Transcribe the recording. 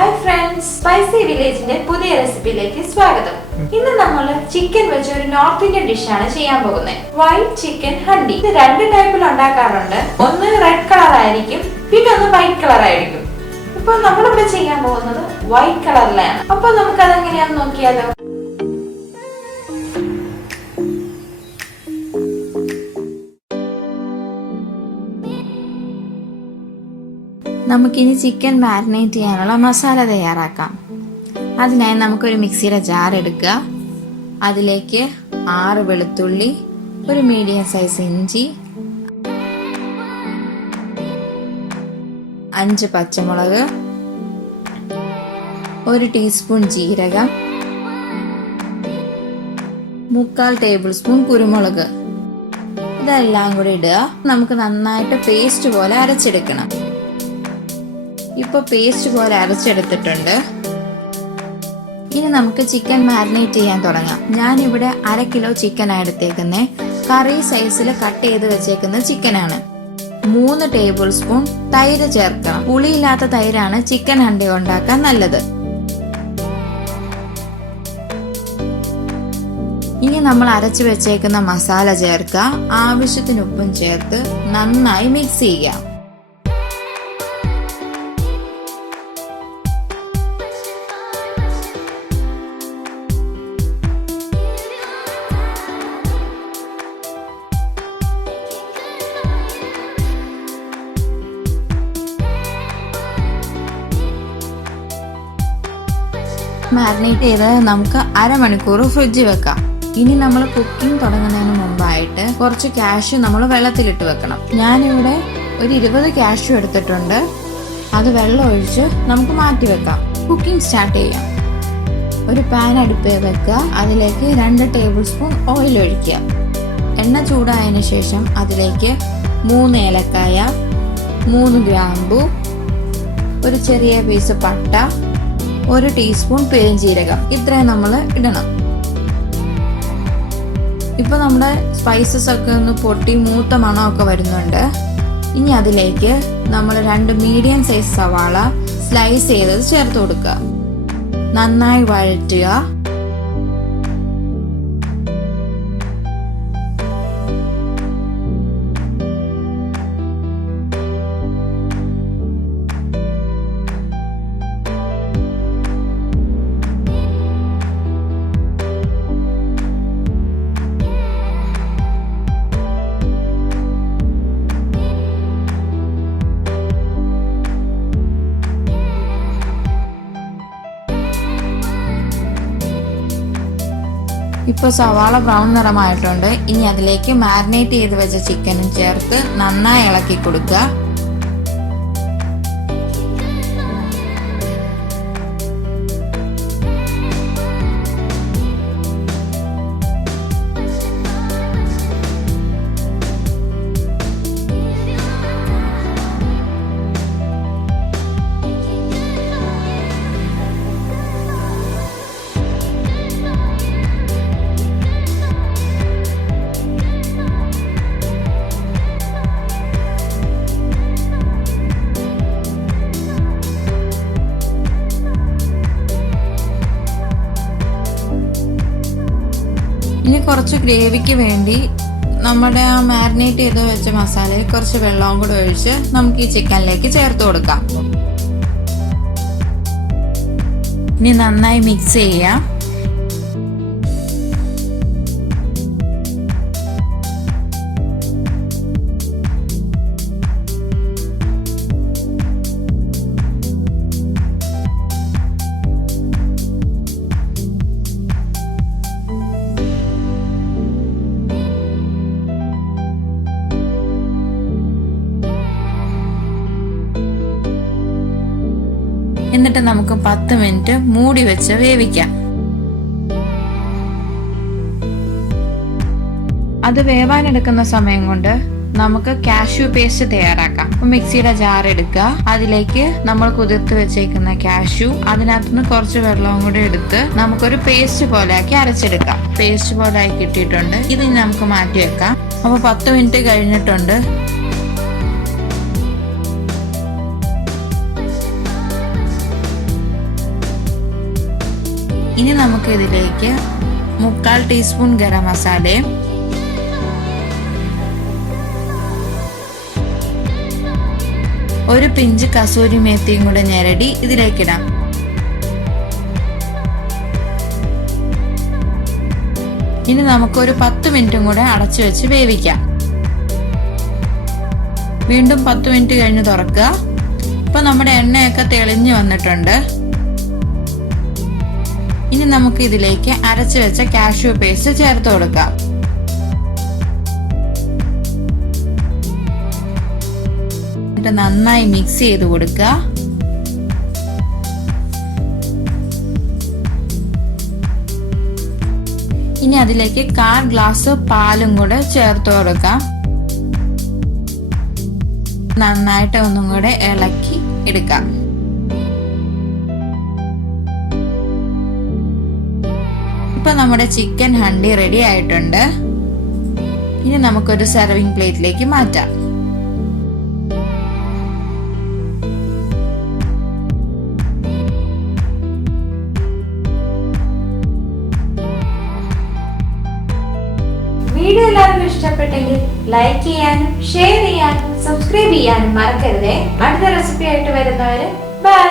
Hi friends, spicy വില്ലേജിന്റെ പുതിയ റെസിപ്പിയിലേക്ക് സ്വാഗതം. ഇന്ന് നമ്മൾ ചിക്കൻ വെച്ച് ഒരു നോർത്ത് ഇന്ത്യൻ ഡിഷാണ് ചെയ്യാൻ പോകുന്നത്. White chicken handi. ഇത് രണ്ട് ടൈപ്പിൽ ഉണ്ടാക്കാറുണ്ട്. ഒന്ന് റെഡ് കളർ ആയിരിക്കും, പിന്നെ ഒന്ന് വൈറ്റ് കളർ ആയിരിക്കും. ഇപ്പൊ നമ്മളിവിടെ ചെയ്യാൻ പോകുന്നത് വൈറ്റ് കളറിലാണ്. അപ്പൊ നമുക്ക് അതെങ്ങനെയാന്ന് നോക്കിയാലോ. നമുക്കിനി ചിക്കൻ മാരിനേറ്റ് ചെയ്യാനുള്ള മസാല തയ്യാറാക്കാം. അതിനായി നമുക്കൊരു മിക്സിയുടെ ജാർ എടുക്കുക. അതിലേക്ക് 6 വെളുത്തുള്ളി, ഒരു മീഡിയം സൈസ് ഇഞ്ചി, 5 പച്ചമുളക്, 1 ടീസ്പൂൺ ജീരകം, 3/4 ടേബിൾ സ്പൂൺ കുരുമുളക്, ഇതെല്ലാം കൂടി ഇടുക. നമുക്ക് നന്നായിട്ട് പേസ്റ്റ് പോലെ അരച്ചെടുക്കണം. ഇപ്പൊ പേസ്റ്റ് പോലെ അരച്ചെടുത്തിട്ടുണ്ട്. ഇനി നമുക്ക് ചിക്കൻ മാരിനേറ്റ് ചെയ്യാൻ തുടങ്ങാം. ഞാനിവിടെ 1/2 കിലോ ചിക്കൻ എടുത്തേക്കുന്നത്. കറി സൈസിൽ കട്ട് ചെയ്ത് വെച്ചേക്കുന്ന ചിക്കനാണ്. 3 ടേബിൾ സ്പൂൺ തൈര് ചേർക്കണം. പുളിയില്ലാത്ത തൈരാണ് ചിക്കൻ ഹണ്ടി ഉണ്ടാക്കാൻ നല്ലത്. ഇനി നമ്മൾ അരച്ചു വെച്ചേക്കുന്ന മസാല ചേർക്കുക. ആവശ്യത്തിന് ഉപ്പും ചേർത്ത് നന്നായി മിക്സ് ചെയ്യുക. മാരിനേറ്റ് ചെയ്ത് നമുക്ക് അരമണിക്കൂർ ഫ്രിഡ്ജിൽ വെക്കാം. ഇനി നമ്മൾ കുക്കിംഗ് തുടങ്ങുന്നതിന് മുമ്പായിട്ട് കുറച്ച് കാഷ്യൂ നമ്മൾ വെള്ളത്തിലിട്ട് വെക്കണം. ഞാനിവിടെ ഒരു 20 കാഷ്യൂ എടുത്തിട്ടുണ്ട്. അത് വെള്ളം ഒഴിച്ച് നമുക്ക് മാറ്റി വെക്കാം. കുക്കിംഗ് സ്റ്റാർട്ട് ചെയ്യാം. ഒരു പാൻ അടുപ്പിൽ വെക്കുക. അതിലേക്ക് 2 ടേബിൾ സ്പൂൺ ഓയിൽ ഒഴിക്കുക. എണ്ണ ചൂടായതിനു ശേഷം അതിലേക്ക് 3 ഏലക്കായ, 3 ഗ്രാമ്പു, ഒരു ചെറിയ പീസ് പട്ട, 1 ടീസ്പൂൺ പെരുംജീരകം, ഇത്രയും നമ്മൾ ഇടണം. ഇപ്പൊ നമ്മുടെ സ്പൈസസ് ഒക്കെ ഒന്ന് പൊട്ടി മൂത്ത മണമൊക്കെ വരുന്നുണ്ട്. ഇനി അതിലേക്ക് നമ്മൾ 2 മീഡിയം സൈസ് സവാള സ്ലൈസ് ചെയ്തത് ചേർത്ത് കൊടുക്കുക. നന്നായി വഴറ്റുക. ഇപ്പൊ സവാള ബ്രൗൺ നിറമായിട്ടുണ്ട്. ഇനി അതിലേക്ക് മാരിനേറ്റ് ചെയ്ത് വെച്ച ചിക്കനും ചേർത്ത് നന്നായി ഇളക്കി കൊടുക്കുക. ഇനി കുറച്ച് ഗ്രേവിക്ക് വേണ്ടി നമ്മുടെ ആ മാരിനേറ്റ് ചെയ്ത് വെച്ച മസാലയിൽ കുറച്ച് വെള്ളവും കൂടെ ഒഴിച്ച് നമുക്ക് ഈ ചിക്കനിലേക്ക് ചേർത്ത് കൊടുക്കാം. ഇനി നന്നായി മിക്സ് ചെയ്യാം. എന്നിട്ട് നമുക്ക് 10 മിനിറ്റ് മൂടി വെച്ച് വേവിക്കാം. അത് വേവാനെടുക്കുന്ന സമയം കൊണ്ട് നമുക്ക് കാഷ്യൂ പേസ്റ്റ് തയ്യാറാക്കാം. മിക്സിയുടെ ജാർ എടുക്കുക. അതിലേക്ക് നമ്മൾ കുതിർത്ത് വെച്ചേക്കുന്ന കാഷ്യൂ, അതിനകത്തുനിന്ന് കുറച്ച് വെള്ളവും കൂടി എടുത്ത് നമുക്കൊരു പേസ്റ്റ് പോലെ ആക്കി അരച്ചെടുക്കാം. പേസ്റ്റ് പോലെ ആയി കിട്ടിയിട്ടുണ്ട്. ഇത് നമുക്ക് മാറ്റി വെക്കാം. അപ്പൊ 10 മിനിറ്റ് കഴിഞ്ഞിട്ടുണ്ട്. ഇനി നമുക്ക് ഇതിലേക്ക് 1/4 ടീസ്പൂൺ ഗരം മസാലയും 1 പിഞ്ച് കസൂരി മേത്തിയും കൂടെ ഞെരടി ഇതിലേക്കിടാം. ഇനി നമുക്കൊരു 10 മിനിറ്റും കൂടെ അടച്ചു വെച്ച് വേവിക്കാം. വീണ്ടും 10 മിനിറ്റ് കഴിഞ്ഞ് തുറക്കുക. ഇപ്പൊ നമ്മുടെ എണ്ണയൊക്കെ തെളിഞ്ഞു വന്നിട്ടുണ്ട്. ഇനി നമുക്ക് ഇതിലേക്ക് അരച്ചു വെച്ച കാഷ്യൂ പേസ്റ്റ് ചേർത്ത് കൊടുക്കാം. എന്നിട്ട് നന്നായി മിക്സ് ചെയ്ത് കൊടുക്കുക. ഇനി അതിലേക്ക് 1/4 ഗ്ലാസ് പാലും കൂടെ ചേർത്ത് കൊടുക്കാം. നന്നായിട്ട് ഒന്നും കൂടെ ഇളക്കി എടുക്കാം. ഇപ്പൊ നമ്മുടെ ചിക്കൻ ഹണ്ടി റെഡി ആയിട്ടുണ്ട്. ഇനി നമുക്കൊരു സെർവിംഗ് പ്ലേറ്റിലേക്ക് മാറ്റാം. വീഡിയോ എല്ലാവർക്കും ഇഷ്ടപ്പെട്ടെങ്കിൽ ലൈക്ക് ചെയ്യാനും ഷെയർ ചെയ്യാനും സബ്സ്ക്രൈബ് ചെയ്യാനും മറക്കരുതേ. അടുത്ത റെസിപ്പി ആയിട്ട് വരുന്നവരെ ബൈ.